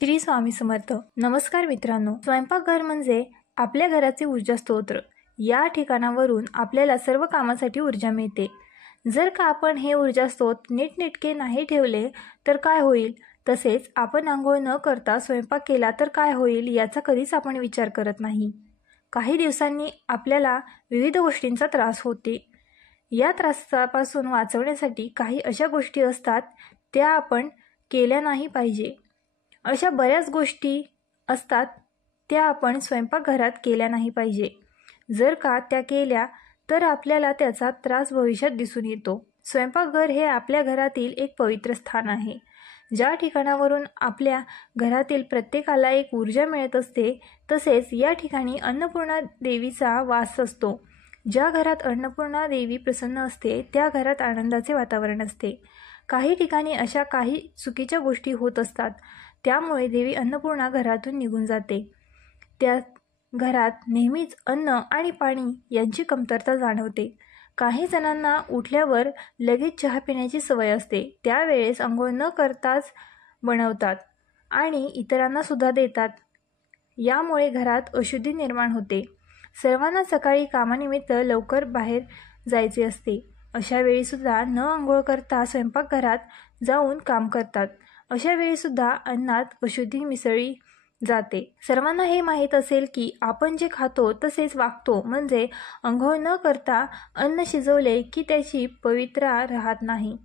श्री स्वामी समर्थ. नमस्कार मित्रांनो. स्वयंपाकघर म्हणजे आपल्या घराचे ऊर्जा स्तोत्र. या ठिकाणावरून आपल्याला सर्व कामासाठी ऊर्जा मिळते. जर का आपण हे ऊर्जा स्रोत नीटनेटके नाही ठेवले तर काय होईल? तसेच आपण आंघोळ न करता स्वयंपाक केला तर काय होईल याचा कधीच आपण विचार करत नाही. काही दिवसांनी आपल्याला विविध गोष्टींचा त्रास होते. या त्रासापासून वाचवण्यासाठी काही अशा गोष्टी असतात त्या आपण केल्या नाही पाहिजे. अशा बऱ्याच गोष्टी असतात त्या आपण स्वयंपाकघरात केल्या नाही पाहिजे. जर का त्या केल्या तर आपल्याला त्याचा त्रास भविष्यात दिसून येतो. स्वयंपाकघर हे आपल्या घरातील एक पवित्र स्थान आहे, ज्या ठिकाणावरून आपल्या घरातील प्रत्येकाला एक ऊर्जा मिळत असते. तसेच या ठिकाणी अन्नपूर्णा देवीचा वास असतो. ज्या घरात अन्नपूर्णा देवी प्रसन्न असते त्या घरात आनंदाचे वातावरण असते. काही ठिकाणी अशा काही चुकीच्या गोष्टी होत असतात, त्यामुळे देवी अन्नपूर्णा घरातून निघून जाते. त्या घरात नेहमीच अन्न आणि पाणी यांची कमतरता जाणवते. काही जणांना उठल्यावर लगेच चहा पिण्याची सवय असते, त्यावेळेस अंघोळ न करताच बनवतात आणि इतरांना सुद्धा देतात. यामुळे घरात अशुद्धी निर्माण होते. सर्वांना सकाळी कामानिमित्त लवकर बाहेर जायचे असते. अशा वेळी सुद्धा न अंघोळ करता स्वयंपाकघरात जाऊन काम करतात. अशा वेळी सुद्धा अन्नात अशुद्धी मिसळली जाते. सर्वांना हे माहीत असेल की आपण जे खातो तसेच वागतो. म्हणजे अंघोळ न करता अन्न शिजवले की त्याची पवित्रता राहत नाही.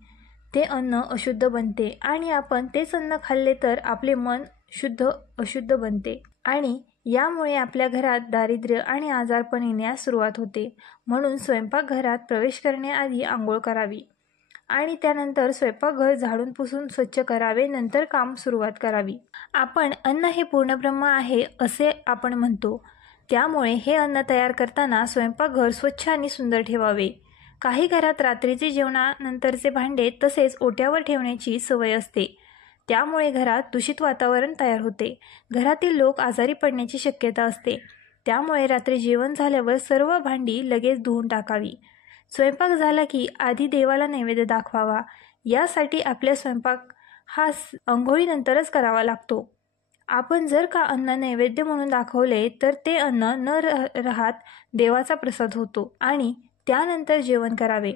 ते अन्न अशुद्ध बनते आणि आपण तेच अन्न खाल्ले तर आपले मन शुद्ध अशुद्ध बनते आणि यामुळे आपल्या घरात दारिद्र्य आणि आजारपण येण्यास सुरुवात होते. म्हणून स्वयंपाकघरात प्रवेश करण्याआधी आंघोळ करावी आणि त्यानंतर स्वयंपाकघर झाडून पुसून स्वच्छ करावे. नंतर काम सुरुवात करावी. आपण अन्न हे पूर्णब्रह्म आहे असे आपण म्हणतो, त्यामुळे हे अन्न तयार करताना स्वयंपाकघर स्वच्छ आणि सुंदर ठेवावे. काही घरात रात्रीचे जेवणानंतरचे भांडे तसेच ओट्यावर ठेवण्याची सवय असते, त्यामुळे घरात दूषित वातावरण तयार होते. घरातील लोक आजारी पडण्याची शक्यता असते, त्यामुळे रात्री जेवण झाल्यावर सर्व भांडी लगेच धुवून टाकावी. स्वयंपाक झाला की आधी देवाला नैवेद्य दाखवावा. यासाठी आपल्या स्वयंपाक हा अंघोळीनंतरच करावा लागतो. आपण जर का अन्न नैवेद्य म्हणून दाखवले तर ते अन्न न राहत देवाचा प्रसाद होतो आणि त्यानंतर जेवण करावे.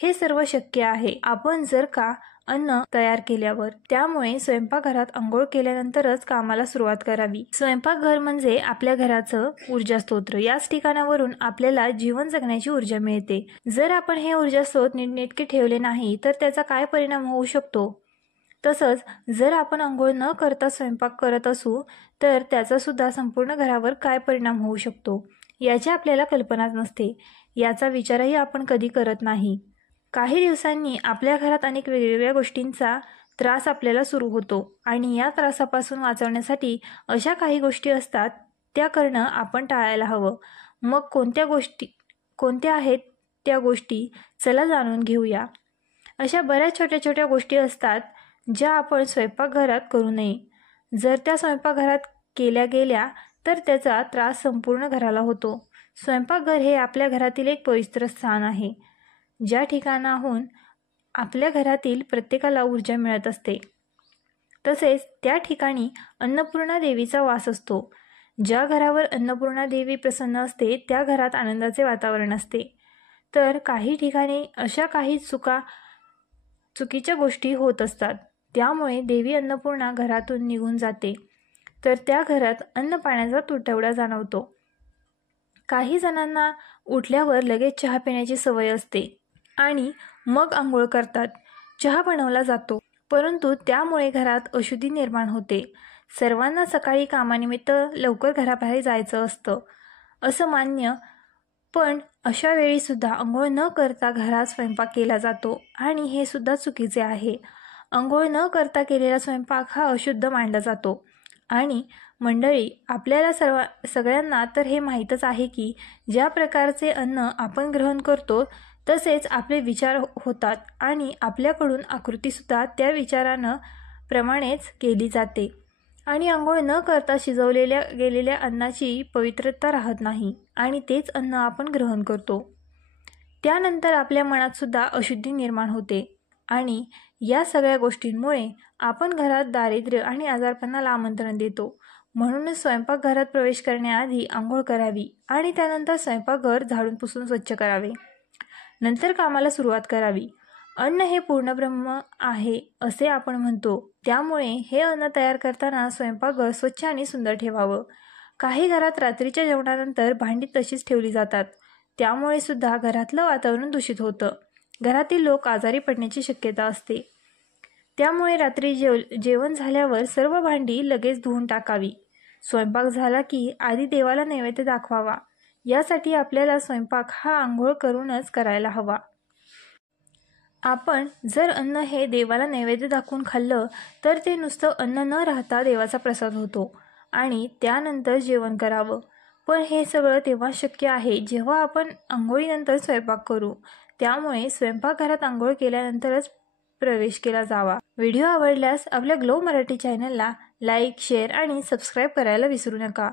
हे सर्व शक्य आहे आपण जर का अन्न तयार केल्यावर. त्यामुळे स्वयंपाकघरात अंघोळ केल्यानंतरच कामाला सुरुवात करावी. स्वयंपाकघर म्हणजे आपल्या घराचं ऊर्जा स्तोत्र. याच ठिकाणावरून आपल्याला जीवन जगण्याची ऊर्जा मिळते. जर आपण हे ऊर्जा स्रोत नीटनेटके ठेवले नाही तर त्याचा काय परिणाम होऊ शकतो? तसंच जर आपण अंघोळ न करता स्वयंपाक करत असू तर त्याचा सुद्धा संपूर्ण घरावर काय परिणाम होऊ शकतो याची आपल्याला कल्पनाच नसते. याचा विचारही आपण कधी करत नाही. काही दिवसांनी आपल्या घरात अनेक वेगवेगळ्या गोष्टींचा त्रास आपल्याला सुरू होतो आणि या त्रासापासून वाचवण्यासाठी अशा काही गोष्टी असतात त्या करणं आपण टाळायला हवं. मग कोणत्या आहेत त्या गोष्टी? चला जाणून घेऊया. अशा बऱ्याच छोट्या छोट्या गोष्टी असतात ज्या आपण स्वयंपाकघरात करू नये. जर त्या स्वयंपाकघरात केल्या गेल्या तर त्याचा त्रास संपूर्ण घराला होतो. स्वयंपाकघर हे आपल्या घरातील एक पवित्र स्थान आहे, ज्या ठिकाणाहून आपल्या घरातील प्रत्येकाला ऊर्जा मिळत असते. तसेच त्या ठिकाणी अन्नपूर्णा देवीचा वास असतो. ज्या घरावर अन्नपूर्णा देवी प्रसन्न असते त्या घरात आनंदाचे वातावरण असते. तर काही ठिकाणी अशा काही चुकीच्या गोष्टी होत असतात, त्यामुळे देवी अन्नपूर्णा घरातून निघून जाते. तर त्या घरात अन्न पाण्याचा तुटवडा जाणवतो. काही जणांना उठल्यावर लगेच चहा पिण्याची सवय असते आणि मग आंघोळ करतात. चहा बनवला जातो, परंतु त्यामुळे घरात अशुद्धी निर्माण होते. सर्वांना सकाळी कामानिमित्त लवकर घराबाहेर जायचं असतं असं मान्य, पण अशा वेळी सुद्धा आंघोळ न करता घरात स्वयंपाक केला जातो आणि हे सुद्धा चुकीचे आहे. आंघोळ न करता केलेला स्वयंपाक हा अशुद्ध मानला जातो. आणि मंडळी, आपल्याला सगळ्यांना तर हे माहीतच आहे की ज्या प्रकारचे अन्न आपण ग्रहण करतो तसेच आपले विचार होतात आणि आपल्याकडून आकृतीसुद्धा त्या विचारानं प्रमाणेच केली जाते आणि आंघोळ न करता शिजवलेल्या गेलेल्या अन्नाची पवित्रता राहत नाही आणि तेच अन्न आपण ग्रहण करतो. त्यानंतर आपल्या मनात सुद्धा अशुद्धी निर्माण होते आणि या सगळ्या गोष्टींमुळे आपण घरात दारिद्र्य आणि आजारपणाला आमंत्रण देतो. म्हणूनच स्वयंपाकघरात प्रवेश करण्याआधी आंघोळ करावी आणि त्यानंतर स्वयंपाकघर झाडून पुसून स्वच्छ करावे. नंतर कामाला सुरुवात करावी. अन्न हे पूर्णब्रह्म आहे असे आपण म्हणतो. त्यामुळे हे अन्न तयार करताना स्वयंपाकघर स्वच्छ आणि सुंदर ठेवावं. काही घरात रात्रीच्या जेवणानंतर भांडी तशीच ठेवली जातात. त्यामुळे सुद्धा घरातलं वातावरण दूषित होतं. घरातील लोक आजारी पडण्याची शक्यता असते. त्यामुळे रात्री जेवण झाल्यावर सर्व भांडी लगेच धुवून टाकावी. स्वयंपाक झाला की आधी देवाला नैवेद्य दाखवावा. यासाठी आपल्याला स्वयंपाक हा आंघोळ करूनच करायला हवा. आपण जर अन्न हे देवाला नैवेद्य दाखवून खाल्लं तर ते नुसतं अन्न न राहता देवाचा प्रसाद होतो आणि त्यानंतर जेवण करावं. पण हे सगळं तेव्हा शक्य आहे जेव्हा आपण आंघोळीनंतर स्वयंपाक करू. त्यामुळे स्वयंपाकघरात आंघोळ केल्यानंतरच प्रवेश केला जावा. व्हिडिओ आवडल्यास आपल्या ग्लो मराठी चॅनलला लाईक, शेअर आणि सबस्क्राईब करायला विसरू नका.